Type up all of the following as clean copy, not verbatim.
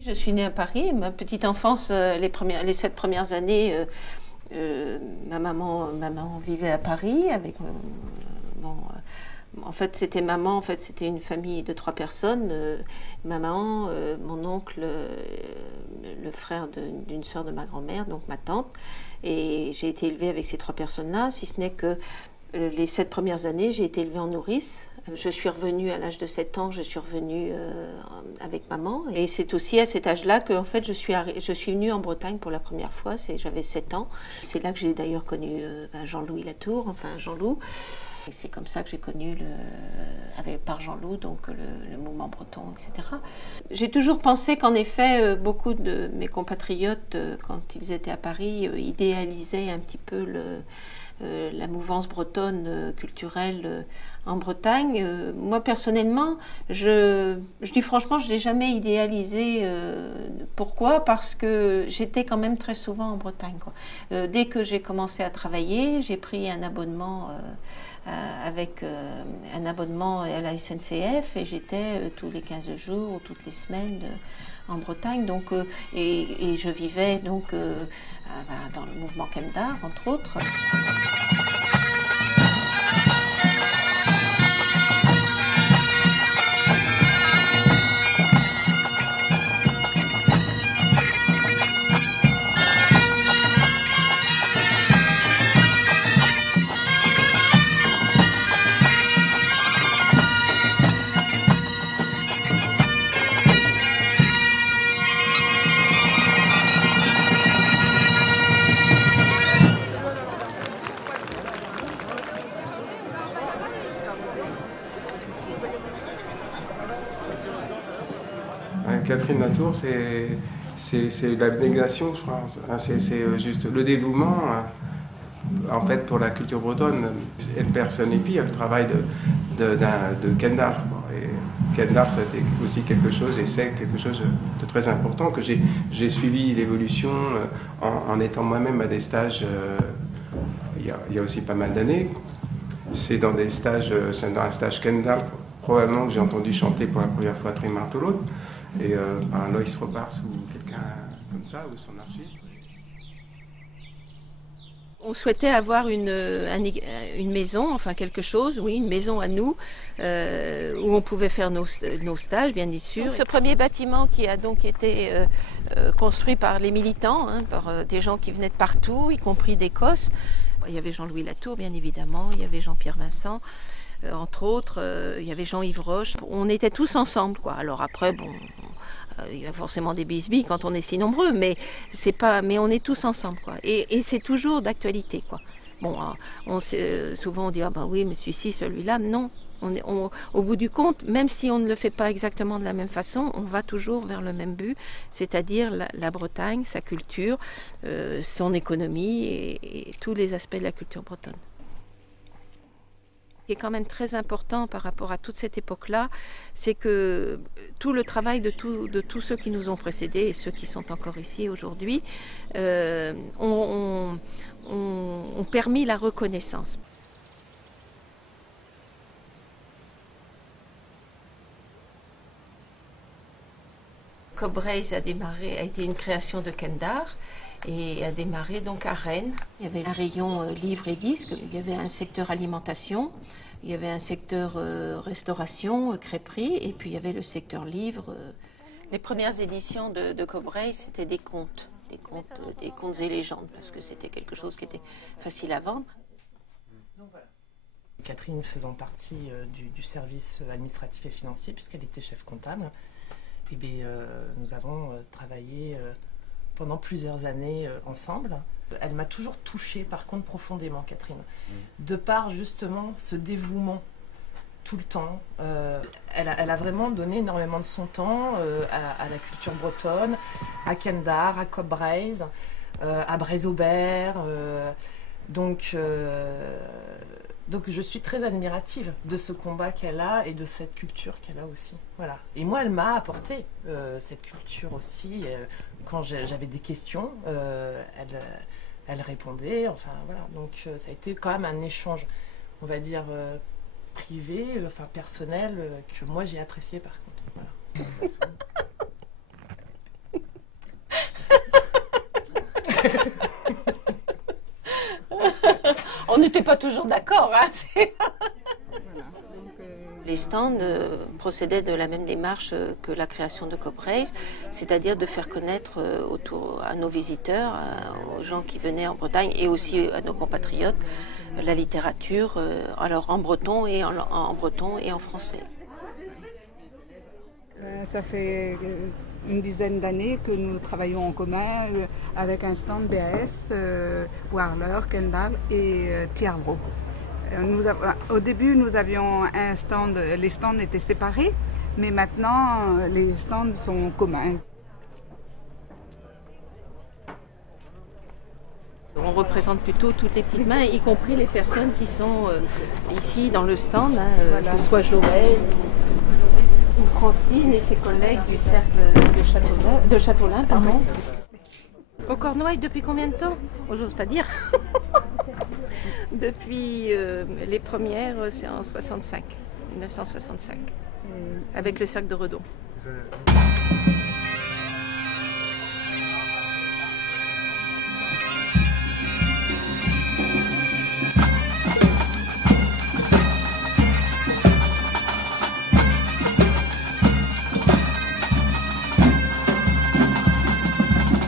Je suis née à Paris. Ma petite enfance, les 7 premières années, ma maman vivait à Paris avec bon, en fait, c'était maman. En fait, c'était une famille de 3 personnes. Maman, mon oncle, le frère d'une sœur de ma grand-mère, donc ma tante. Et j'ai été élevée avec ces 3 personnes-là, si ce n'est que les 7 premières années, j'ai été élevée en nourrice. Je suis revenue à l'âge de 7 ans, je suis revenue avec maman. Et c'est aussi à cet âge-là que en fait, je suis venue en Bretagne pour la première fois, j'avais 7 ans. C'est là que j'ai d'ailleurs connu Jean-Louis Latour, enfin Jean-Loup. Et c'est comme ça que j'ai connu, par Jean-Loup, donc le mouvement breton, etc. J'ai toujours pensé qu'en effet, beaucoup de mes compatriotes, quand ils étaient à Paris, idéalisaient un petit peu la mouvance bretonne culturelle en Bretagne. Moi, personnellement, je dis franchement, je ne l'ai jamais idéalisé. Pourquoi? Parce que j'étais quand même très souvent en Bretagne, quoi. Dès que j'ai commencé à travailler, j'ai pris un abonnement avec un abonnement à la SNCF et j'étais tous les 15 jours ou toutes les semaines en Bretagne. Donc, et je vivais donc dans le mouvement Kendar, entre autres. Catherine Latour, c'est l'abnégation, je crois. C'est juste le dévouement, en fait, pour la culture bretonne. Elle personnifie le travail de Kendar. Et Kendar, c'était aussi quelque chose, et c'est quelque chose de très important, que j'ai suivi l'évolution en étant moi-même à des stages, il y a aussi pas mal d'années. C'est dans un stage Kendar, probablement que j'ai entendu chanter pour la première fois Trimar Tolot. Et par Loïs Robars ou quelqu'un comme ça, ou son artiste. On souhaitait avoir une maison, enfin quelque chose, oui, une maison à nous, où on pouvait faire nos stages, bien sûr. Donc, ce premier bâtiment qui a donc été construit par les militants, par des gens qui venaient de partout, y compris d'Écosse. Il y avait Jean-Louis Latour, bien évidemment, il y avait Jean-Pierre Vincent. Entre autres, il y avait Jean-Yves Roche. On était tous ensemble, quoi. Alors après, bon, il y a forcément des bisbilles quand on est si nombreux, mais mais on est tous ensemble, quoi. Et c'est toujours d'actualité, quoi. Bon, souvent on dit ah ben oui, mais celui-ci, celui-là, non. Au bout du compte, même si on ne le fait pas exactement de la même façon, on va toujours vers le même but, c'est-à-dire la Bretagne, sa culture, son économie et tous les aspects de la culture bretonne. Ce qui est quand même très important par rapport à toute cette époque-là, c'est que tout le travail de tous ceux qui nous ont précédés et ceux qui sont encore ici aujourd'hui ont permis la reconnaissance. Cobreys a été une création de Kendar et a démarré donc à Rennes. Il y avait un rayon livres et disques, il y avait un secteur alimentation, il y avait un secteur restauration, crêperie, et puis il y avait le secteur livres. Les premières éditions de Cobreys, c'était des contes et légendes, parce que c'était quelque chose qui était facile à vendre. Catherine faisant partie du service administratif et financier, puisqu'elle était chef comptable, et bien, nous avons travaillé pendant plusieurs années ensemble. Elle m'a toujours touchée, par contre, profondément, Catherine. De par, justement, ce dévouement tout le temps. Elle a vraiment donné énormément de son temps à la culture bretonne, à Kendar, à Cobreys, à Brézobert. Donc, je suis très admirative de ce combat qu'elle a et de cette culture qu'elle a aussi. Voilà. Et moi, elle m'a apporté cette culture aussi. Quand j'avais des questions, elle répondait. Enfin, voilà. Donc ça a été quand même un échange, on va dire, privé, personnel, que moi j'ai apprécié par contre. Voilà. On n'était pas toujours d'accord. Hein, les stands procédaient de la même démarche que la création de CopRace, c'est-à-dire de faire connaître à nos visiteurs, aux gens qui venaient en Bretagne et aussi à nos compatriotes, la littérature, alors en breton et en français. Ça fait une dizaine d'années que nous travaillons en commun avec un stand BAS, Warler, Kendall et Tiarbro. Au début, nous avions un stand, les stands étaient séparés, mais maintenant, les stands sont communs. On représente plutôt toutes les petites mains, y compris les personnes qui sont ici dans le stand, hein, voilà. Que ce soit Joël ou Francine et ses collègues du cercle de Châteaulin. Pardon. Au Cornouailles, depuis combien de temps? J'ose pas dire. Depuis les premières, c'est en 1965, avec le cercle de Redon.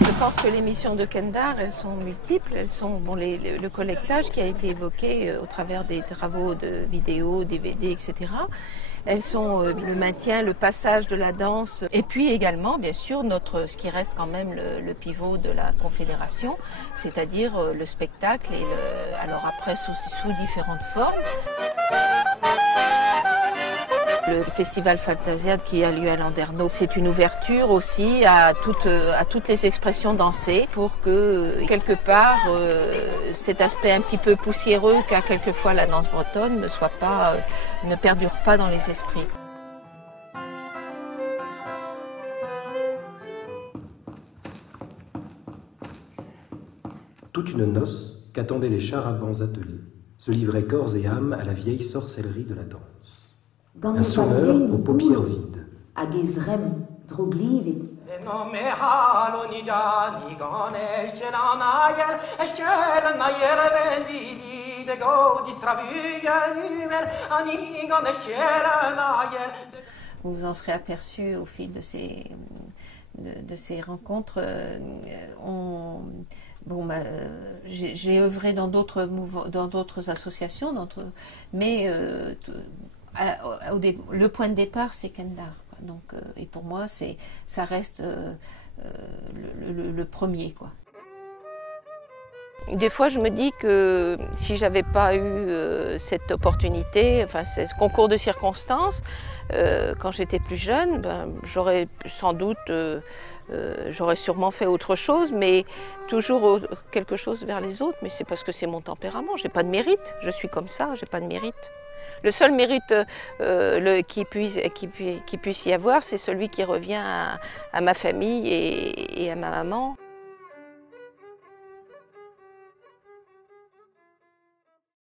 Je pense que les missions de Kendar, elles sont multiples. Elles sont le collectage qui a été évoqué au travers des travaux de vidéos, DVD, etc. Elles sont le maintien, le passage de la danse, et puis également, bien sûr, ce qui reste quand même le pivot de la Confédération, c'est-à-dire le spectacle, alors après sous différentes formes. Le festival Fantasiade qui a lieu à Landerneau, c'est une ouverture aussi à toutes les expressions dansées pour que, quelque part, cet aspect un petit peu poussiéreux qu'a quelquefois la danse bretonne ne perdure pas dans les esprits. Toute une noce qu'attendaient les charabans attelés se livraient corps et âme à la vieille sorcellerie de la danse. Un sonneur aux paupières vides. Vous vous en serez aperçu au fil de ces rencontres. J'ai œuvré dans d'autres associations, mais le point de départ, c'est Kendar. Donc, et pour moi, ça reste le premier, quoi. Des fois, je me dis que si j'avais pas eu cette opportunité, enfin, ce concours de circonstances, quand j'étais plus jeune, j'aurais sans doute, j'aurais sûrement fait autre chose, mais toujours quelque chose vers les autres. Mais c'est parce que c'est mon tempérament. J'ai pas de mérite. Je suis comme ça. J'ai pas de mérite. Le seul mérite qui puisse y avoir, c'est celui qui revient à ma famille et à ma maman.